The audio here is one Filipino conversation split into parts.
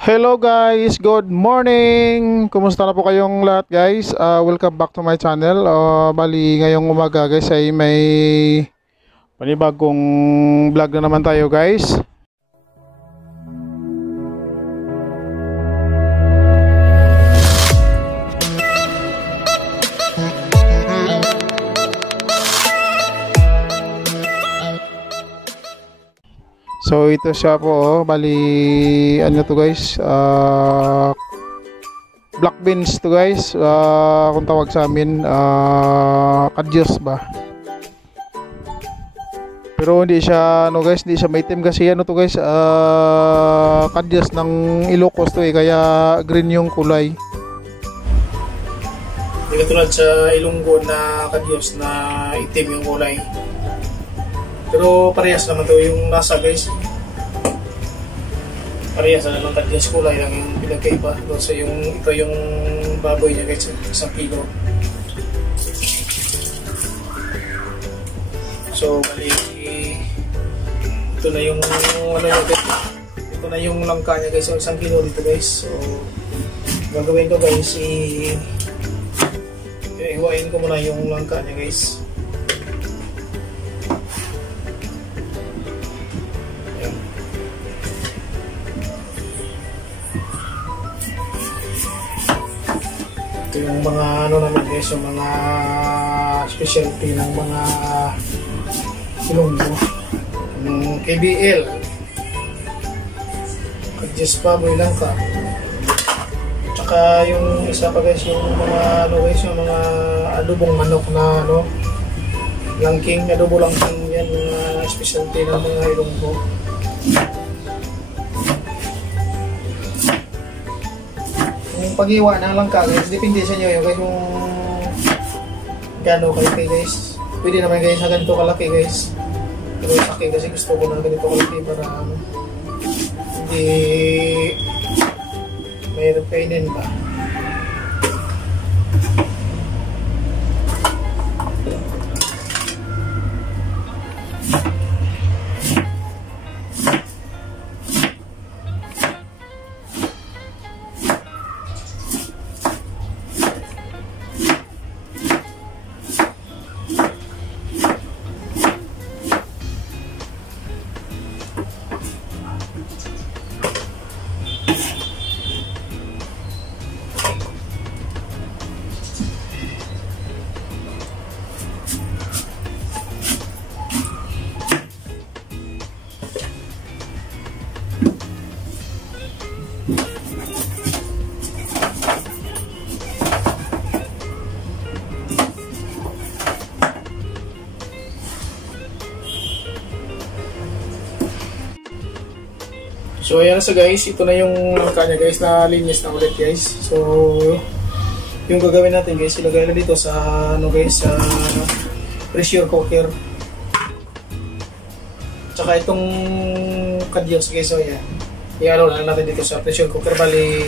Hello guys, good morning! Kumusta na po kayong lahat guys? Welcome back to my channel. Bali ngayong umaga guys ay may panibagong vlog na naman tayo guys. So ito siya po, bali ano to guys, black beans to guys, kung tawag sa amin, kadyos ba. Pero hindi siya ano guys, hindi siya maitim kasi ano to guys, kadyos ng Ilocos to kaya green yung kulay. Hindi katulad sa Ilonggo na kadyos na itim yung kulay. Pero parehas naman to yung lasa guys. Parehas na lang kadyos, kulay lang yung pinagkaiba. So ito yung baboy niya guys, 1 kilo. So bali ito na yung ano niya guys. Ito na yung langka niya guys, so 1 kilo dito guys. So gagawin ko guys, ihiwain ko muna yung langka niya guys. Ito yung mga ano naman guys, yung mga specialty ng mga Ilonggo, yung KBL, kadyos baboy langka. Tsaka yung isa pa guys, yung mga ano guys, yung mga adobong manok na ano, langking, adobo langking, yan mga specialty ng mga Ilonggo. Yung pag-iwa ng langka guys, depende sa inyo yung guys, yung gano'n kalaki guys. Pwede naman guys na ganito kalaki guys. Pero sa akin kasi gusto ko na ganito kalaki para hindi mayroon kainin ba. So ayan na sa guys, ito na yung langka niya guys, na linis na ulit guys. So yung gagawin natin guys, ilagay na dito sa ano guys, sa pressure cooker. Tsaka itong kadyos guys, so yan, i-ano lang natin dito sa pressure cooker. Bali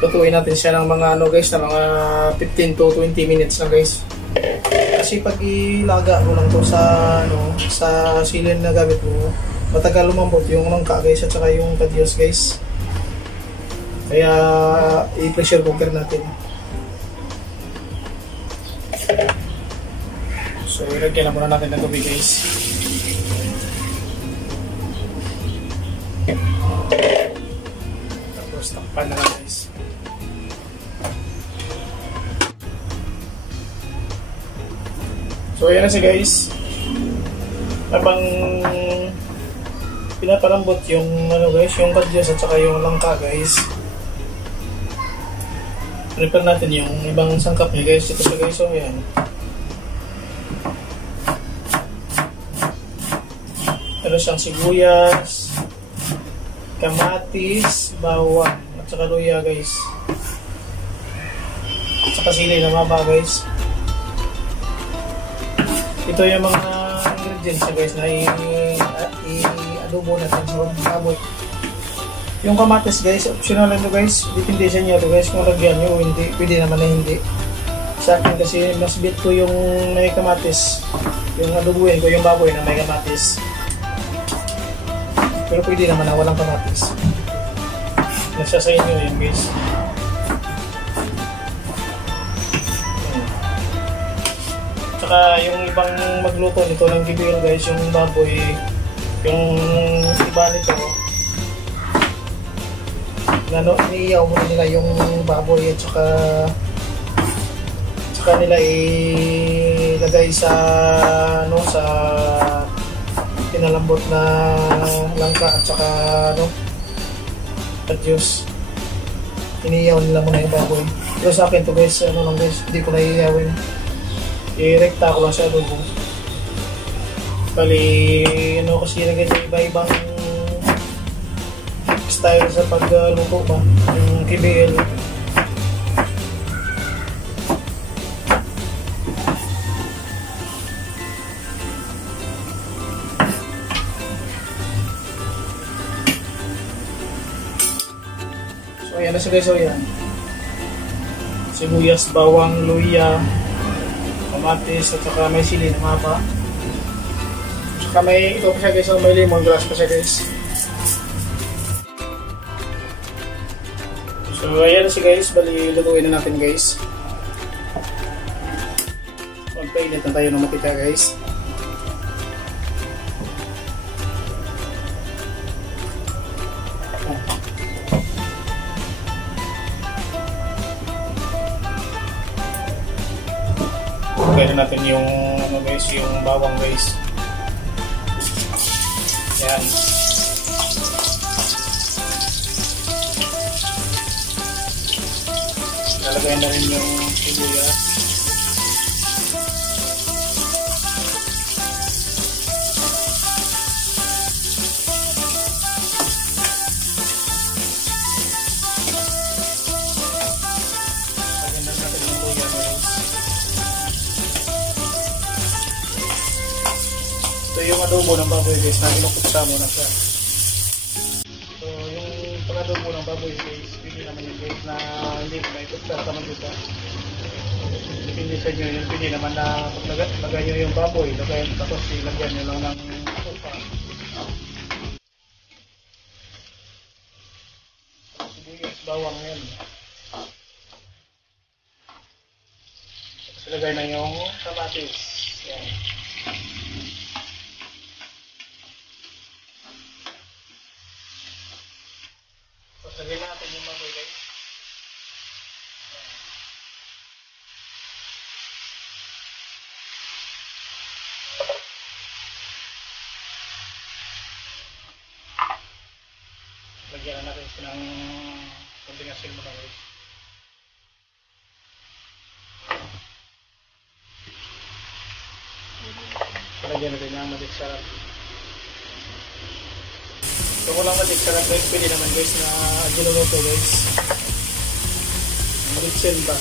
lutuin natin siya ng mga ano guys, na mga 15 to 20 minutes na guys. Kasi pag ilaga mo lang to sa ano, sa silin na gamit mo, matagal lumambot yung langka guys at saka yung kadyos guys. Kaya i-pressure cooker natin. So ilagyan na muna natin ng tubig guys. Tapos takpan na lang guys. So ayan na siya guys. Habang pinapalambot yung ano guys, yung kadyos at saka yung langka guys, prepare natin yung ibang sangkap niya guys. Ito sa guys, so yan, meron siyang sibuyas, kamatis, bawang at saka luya guys, at saka sili na maba guys. Ito yung mga ingredients guys na i-adobo natin sa baboy. Yung kamatis guys, optional lang to guys, depende sa inyo to guys kung lagyan nyo o hindi. Pwede naman na hindi. Sa akin kasi mas bet ko yung may kamatis, yung adobuin ko yung baboy na may kamatis. Pero pwede naman na walang kamatis. nasa sa inyo yan guys. Tsaka yung ibang magluto nito ng gibil guys, yung baboy, yung iba nito, iniiyaw muna nila yung baboy at saka nila ilagay sa sa pinalambot na langka at saka kadyos. Iniiyaw nila muna yung baboy. Pero sa akin to guys, lang guys, hindi ko na iiyawin. I-rekta ko lang sa adobo. Bali, kasi nagay iba-ibang style sa pagluto ba, yung KBL. So ayan na siya guys, so yan. Sibuyas, bawang, luya, kamatis, at saka may sili na mapa. Saka may ito pa siya guys, so may lemongrass pa siya guys. So ayan na siya guys, bali lutuin na natin guys. Magpainit na tayo ng matika guys. Lagyan na natin yung guys, yung bawang guys. Yan. Lalagay na rin yung sibuyas. Lagyan na natin yung luya guys. Ito yung adobo ng baboy guys, na inukupta mo na siya. So yung pag-adobo ng baboy guys, pili naman yung guys na hindi ko na ikupta naman dito. Depende sa inyo, yung pili naman na lagay nyo yung baboy, tapos ilagyan nyo lang ng supa. Sibuyas, bawang yan. Tapos ilagay na yung kamatis. Yan. Lagyan natin yung baboy guys. Lagyan na natin ng konting asin muna guys. Lagyan natin ng magic sarap. So kung lang magic sarap guys, pwede naman guys na ginuluto guys. Magic ba?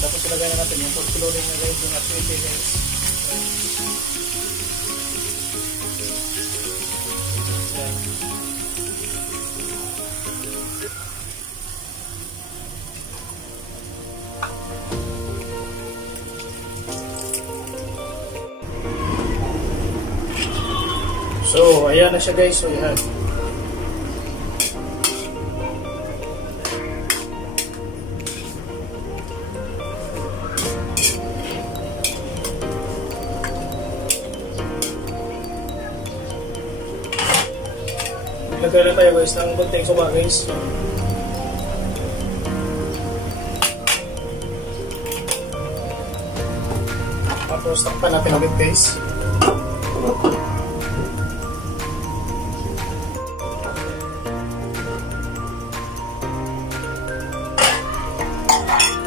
Tapos ilagay na natin yung pork-loading na guys, yung aswete guys. Yan. So, ayan na siya guys. So, yan. Lagay na tayo guys ng bunting suka guys. Tapos takpan natin ulit guys.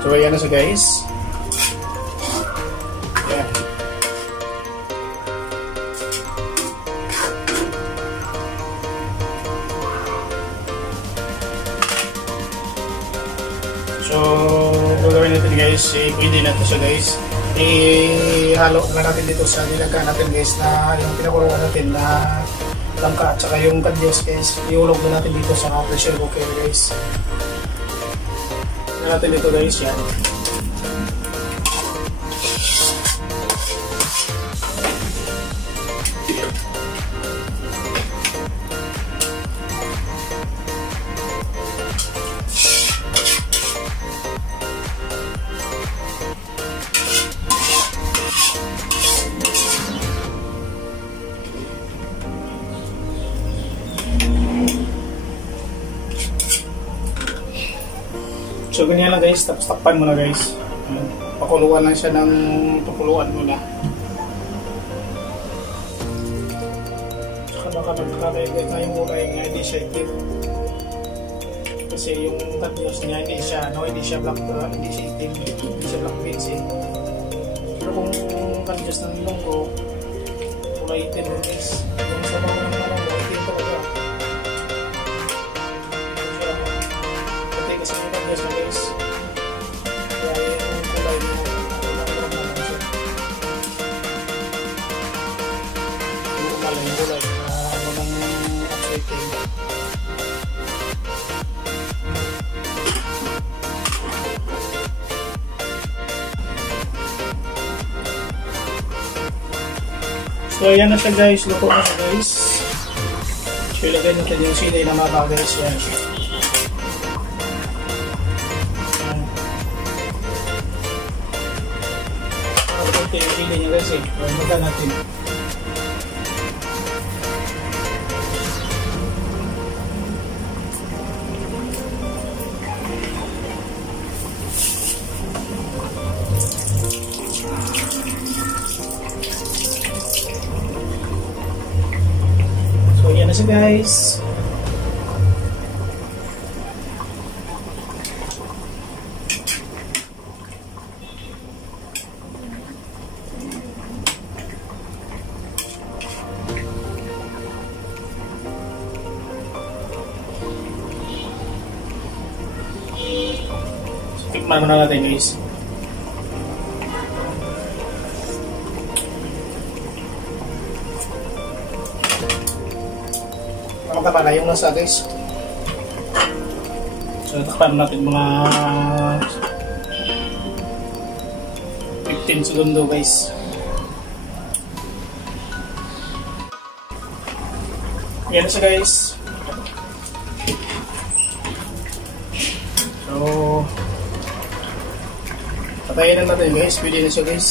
So ayan na siya guys. Ayan. So gagawin natin guys, pwede na ito siya guys. Ihalo na natin dito sa nilagay natin guys na yung pinakuluan natin na langka at saka yung kadyos guys. Iulog na natin dito sa pressure cooker guys. Natin dito guys yan. So ganyan lang guys, tapos takpan mo na guys. Pakuluan lang siya ng pakuluan mo na. Saka baka magkakaigay tayong gulay nga hindi siya itim. Kasi yung kadyos niya hindi siya black, hindi siya itim, hindi siya black beans eh. Pero kung kadyos ng ilonggo, kulay itim guys. Yung sa mga naman mo, itim talaga. Pati kasi yung kadyos na guys. Kaya yung kulay niya, walang naman siya. Yung kulay, yung kulay, ano ng itim. So ayan na siya guys, luto na siya guys. So ilagay natin yung sili na maba guys. Yan. Kunti yung sili niya guys eh. Maga natin. So yan na siya guys. So tikman muna natin guys. Makapala yung nasa guys. So takpan natin mga 15 segundo guys. Yan na siya guys. So patayin na natin guys. Pwede na siya guys.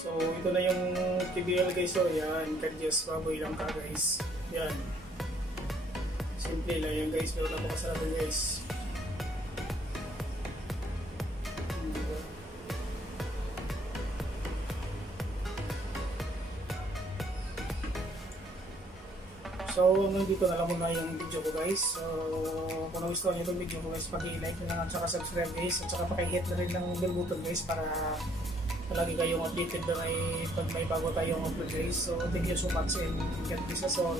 So ito na yung TBL guys. So yan, kadyos baboy lang ka guys. Yan. Simple lang yan guys. Pero napakasarap yan guys. So hanggang dito na lang muna yung video ko guys. So kung nagustuhan nyo itong video ko guys, pag-i-like na lang at saka subscribe guys. At saka paki-hit na rin ng bell button guys para palagi kayong updated na pag may bago tayong upload guys. So thank you so much and God bless us all.